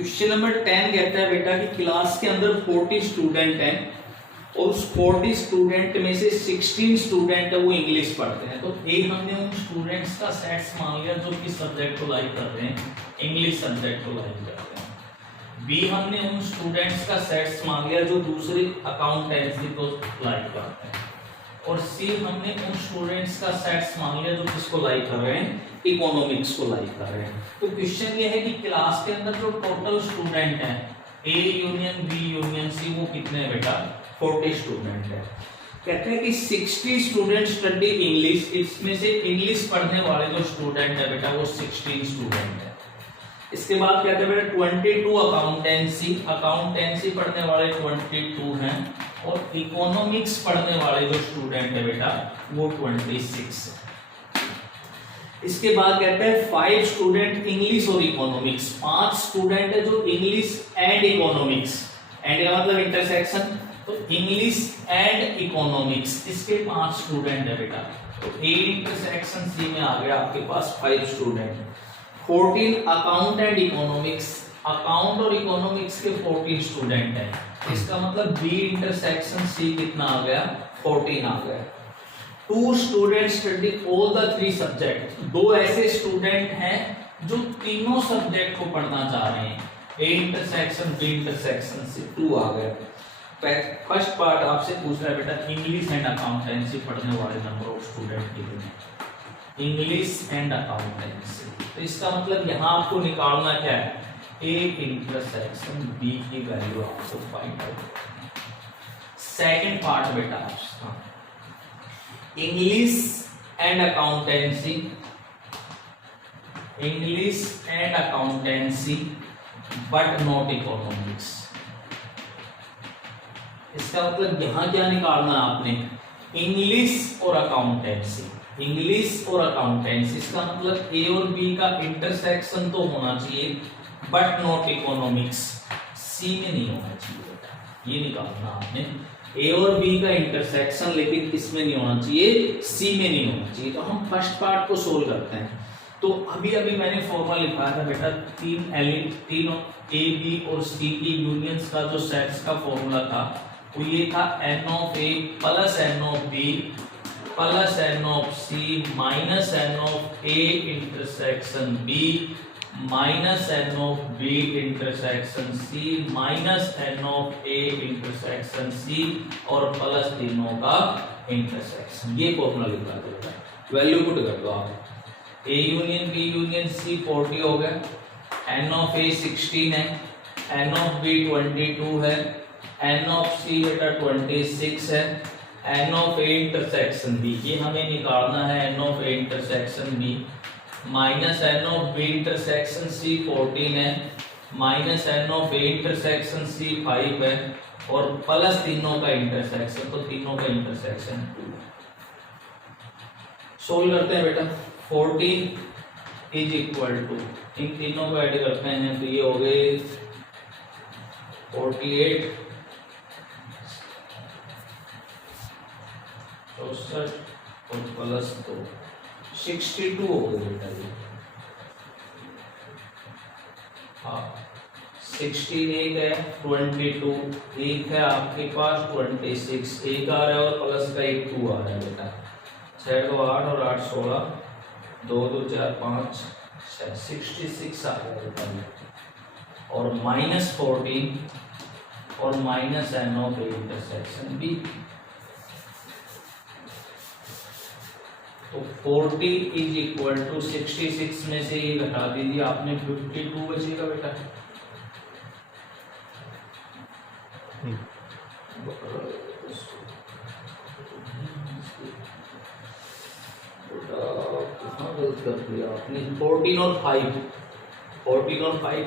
Question number 10 कहता है बेटा कि क्लास के अंदर 40 स्टूडेंट हैं और उस 40 स्टूडेंट में से 16 स्टूडेंट है वो इंग्लिश पढ़ते हैं। तो ए हमने उन स्टूडेंट्स का सेट्स मान लिया जो किस सब्जेक्ट को लाइक कर रहे हैं, इंग्लिश सब्जेक्ट को लाइक करते हैं। बी हमने उन स्टूडेंट्स का सेट्स मान लिया जो दूसरी अकाउंटेंसी को लाइक करते हैं। और सी हमने उन स्टूडेंट्स का सेट्स मान लिया जो किसको लाइक कर रहे हैं, इकोनॉमिक्स को लाइक कर रहे हैं। तो क्वेश्चन ये है कि क्लास के अंदर जो टोटल स्टूडेंट हैं A union B union C वो कितने हैं बेटा, 40 स्टूडेंट है। कहते हैं कि 60 स्टूडेंट स्टडी इंग्लिश, इसमें से इंग्लिश पढ़ने वाले जो स्टूडेंट है बेटा वो 16 स्टूडेंट है। इसके बाद कहते हैं बेटा 22 अकाउंटेंसी, अकाउंटेंसी पढ़ने वाले 22 हैं और इकोनॉमिक्स पढ़ने वाले जो स्टूडेंट है बेटा वो 26 है। इसके बाद कहते हैं 5 स्टूडेंट इंग्लिश और इकोनॉमिक्स, 5 स्टूडेंट है जो इंग्लिश एंड इकोनॉमिक्स, एंड का मतलब इंटरसेक्शन, तो इंग्लिश एंड इकोनॉमिक्स इसके 5 स्टूडेंट है बेटा। तो ए इंटरसेक्शन सी में आ गया आपके पास 5 student. 14 account and economics, account और इकोनॉमिक्स के 14 स्टूडेंट हैं। इसका मतलब बी इंटरसेक्शन सी कितना आ गया, 14 आ गया। 2 student study all the 3 subject, 2 ऐसे स्टूडेंट हैं जो तीनों सब्जेक्ट को पढ़ना चाह रहे हैं। A intersection B intersection C 2 आ गया। फर्स्ट पार्ट आपसे पूछ रहा है बेटा इंग्लिश एंड अकाउंटेंसी पढ़ने वाले नंबर ऑफ स्टूडेंट कितने, इंग्लिश एंड अकाउंटेंसी। तो इसका मतलब यहाँ आपको निकालना क्या है, ए इंटरसेक्शन बी की वैल्यू आपको फाइंड आउट। सेकंड पार्ट बेटा आपका English and accountancy, English and accountancy but not economics. इसका मतलब यहां क्या निकालना है आपने, इंग्लिश और अकाउंटेंसी, इंग्लिश और अकाउंटेंसी। इसका मतलब ए और बी का इंटरसेक्शन तो होना चाहिए बट नॉट इकोनॉमिक्स, सी में नहीं होना चाहिए बेटा, ये निकालना आपने। ए और बी का इंटरसेक्शन लेकिन इसमें नहीं होना चाहिए, सी में नहीं होना चाहिए। तो हम फर्स्ट पार्ट को सोल्व करते हैं। तो अभी अभी मैंने फॉर्मूला लिखा था बेटा, तीनों ए बी और सी की यूनियंस का जो सेट्स का फॉर्मूला था वो ये था n of A plus n of B plus n of C minus n of A intersection B minus n of B intersection C minus n of A intersection C और plus तीनों का intersection. ये formula लिखा था, value put कर दो आप। A union B union C 40 हो गया, n ऑफ ए 16 है, n ऑफ बी 22 है, n ऑफ सी बेटा 26 है, n of A intersection B ये हमें निकालना है, n of A intersection B minus n of B intersection C 14 है, minus n of A intersection C 5 है और प्लस तीनों का इंटरसेक्शन, तो तीनों का इंटरसेक्शन 2। सोल्व करते हैं बेटा। 14 इज इक्वल टू, इन तीनों को ऐड करते हैं तो ये हो गए 48 64 और प्लस 2 62 हो गए बेटा ये। हाँ 16 एक है, 22 एक है आपके पास, 26 एक आ रहा है और प्लस का एक 2 आ रहा है बेटा। 6 2 8 और 8 16, 2 2 4 5 6 66 आ गया बेटा। और माइनस 14 और minus n of A intersection B. तो 40 इज इक्वल टू 66 में से ये घटा दीजिए आपने, 52 बचेगा बेटा। गलत कर दिया आपने, 14 और 5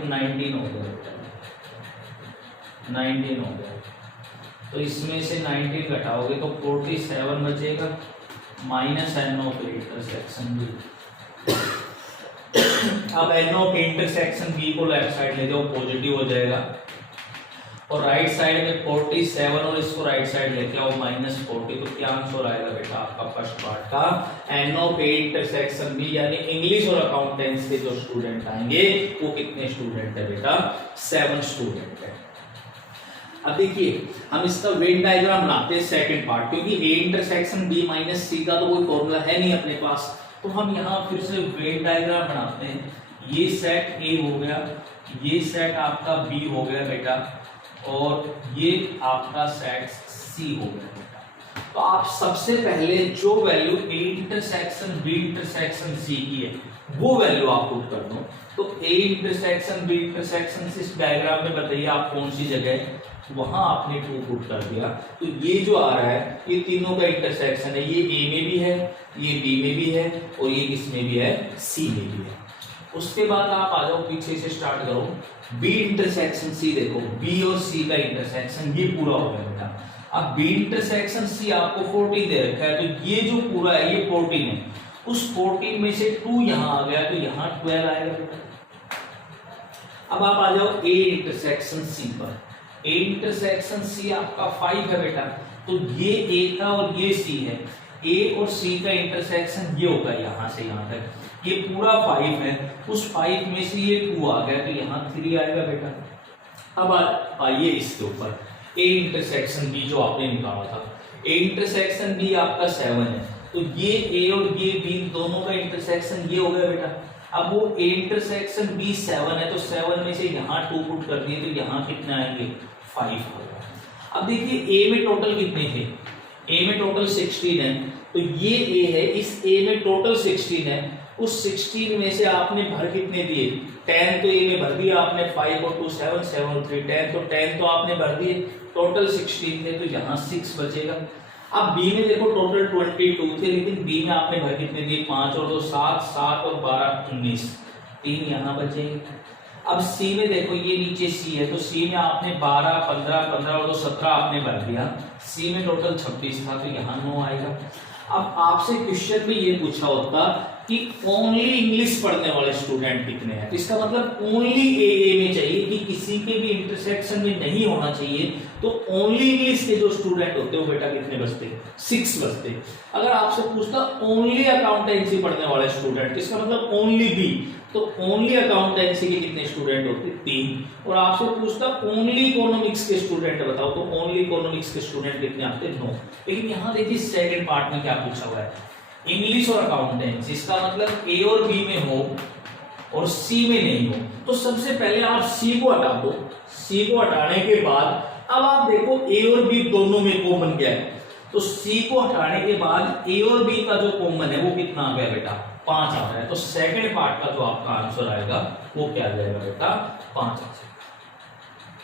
19 हो गया बेटा, 19 हो गया। तो इसमें से 19 घटाओगे तो 47 बचेगा minus n of intersection B. अब n ऑफ इंटरसेक्शन बी को लेफ्ट साइड ले जाओ, पॉजिटिव हो जाएगा और राइट साइड में 47 और इसको राइट साइड लेके आओ -40, तो क्या आंसर आएगा बेटा आपका फर्स्ट पार्ट का N of A intersection B, यानी इंग्लिश और अकाउंटेंट्स के जो स्टूडेंट आएंगे वो कितने स्टूडेंट है बेटा 7 स्टूडेंट है। अब देखिए हम इसका वेन डायग्राम बनाते हैं सेकंड पार्ट, क्योंकि ए इंटरसेक्शन बी माइनस सी का तो कोई फॉर्मूला है नहीं अपने पास, तो हम यहाँ फिर से वेन डायग्राम बनाते हैं। ये सेट ए हो गया, ये सेट आपका बी हो गया बेटा, और ये आपका सेट सी हो गया बेटा। तो आप सबसे पहले जो value A intersection B intersection C की है वो वैल्यू आप पुट कर दो। तो ए इंटरसेक्शन बी इंटरसेक्शन से इस डायग्राम में बताइए आप कौन सी जगह है, वहां आपने 2 पुट कर दिया। तो ये जो आ रहा है ये तीनों का इंटरसेक्शन है, ये ए में भी है, ये बी में भी है, और ये किसमें भी है, सी में भी है। उसके बाद आप आ जाओ पीछे से स्टार्ट करो, बी इंटरसेक्शन सी देखो, बी और सी का इंटरसेक्शन ये पूरा हो गया बेटा। अब बी इंटरसेक्शन सी आपको 14 दे रखा है, तो ये जो पूरा है ये 14 है, उस 14 में से 2 यहाँ आ गया तो यहाँ 12 आएगा बेटा। अब आप आ जाओ ए इंटरसेक्शन सी पर, ए इंटरसेक्शन सी आपका 5 है बेटा, तो ये ए था और ये सी है, ए और सी का इंटरसेक्शन ये होगा यहाँ से यहाँ तक, ये पूरा 5 है, उस 5 में से ये 2 आ गया तो यहाँ 3 आएगा बेटा। अब आइए इसके ऊपर ए इंटरसेक्शन बी जो आपने निकाला था, ए इंटरसेक्शन बी आपका 7 है, तो ये ए और ये बी दोनों का इंटरसेक्शन ये हो गया बेटा। अब वो ए इंटरसेक्शन बी 7 है, तो 7 में से यहाँ 2 पुट कर दिए तो यहाँ कितने आएंगे 5 होगा। अब देखिए ए में टोटल कितने थे, ए में टोटल 16 है, तो ये ए है, इस ए में टोटल 16 है, उस 16 में से आपने भर कितने दिए 10, तो ए में भर दिया आपने 5 और 2 7, 7 और 3 10, तो 10 तो आपने भर दिए, टोटल 16 थे तो यहाँ 6 बचेगा। अब बी में देखो टोटल 22 थे, लेकिन बी में आपने भर कितने दिए 5 और 2 7, 7 और 12 19, 3 यहाँ बचेंगे। अब सी में देखो ये नीचे सी है, तो सी में आपने 12 15 15 और 2 17 आपने भर दिया, सी में टोटल 26 था तो यहाँ 9 आएगा। अब आपसे क्वेश्चन में ये पूछा होता कि ओनली इंग्लिश पढ़ने वाले स्टूडेंट कितने हैं, तो इसका मतलब ओनली ए में चाहिए कि किसी के भी इंटरसेक्शन में नहीं होना चाहिए, तो ओनली इंग्लिश के जो स्टूडेंट होते हैं वो बेटा कितने बचते 6 बचते। अगर आपसे पूछता ओनली अकाउंटेंसी पढ़ने वाले स्टूडेंट, इसका मतलब ओनली बी, तो ओनली अकाउंटेंसी के कितने स्टूडेंट होते 3, और आपसे पूछता ओनली इकोनॉमिक्स के स्टूडेंट बताओ, तो ओनली इकोनॉमिक्स के स्टूडेंट कितने आते 9। लेकिन यहाँ देखिए सेकंड पार्ट में क्या पूछा हुआ है, इंग्लिश और अकाउंटेंसी, इसका मतलब ए और बी में हो और सी में नहीं हो, तो सबसे पहले आप सी को हटा दो, सी को हटाने के बाद अब आप देखो ए और बी दोनों में कॉमन क्या है, तो सी को हटाने के बाद ए और बी का जो कॉमन है वो कितना आ गया बेटा 5 आ रहा है, तो सेकंड पार्ट का जो आपका आंसर आएगा वो क्या आ जाएगा बेटा 5 आ जाएगा।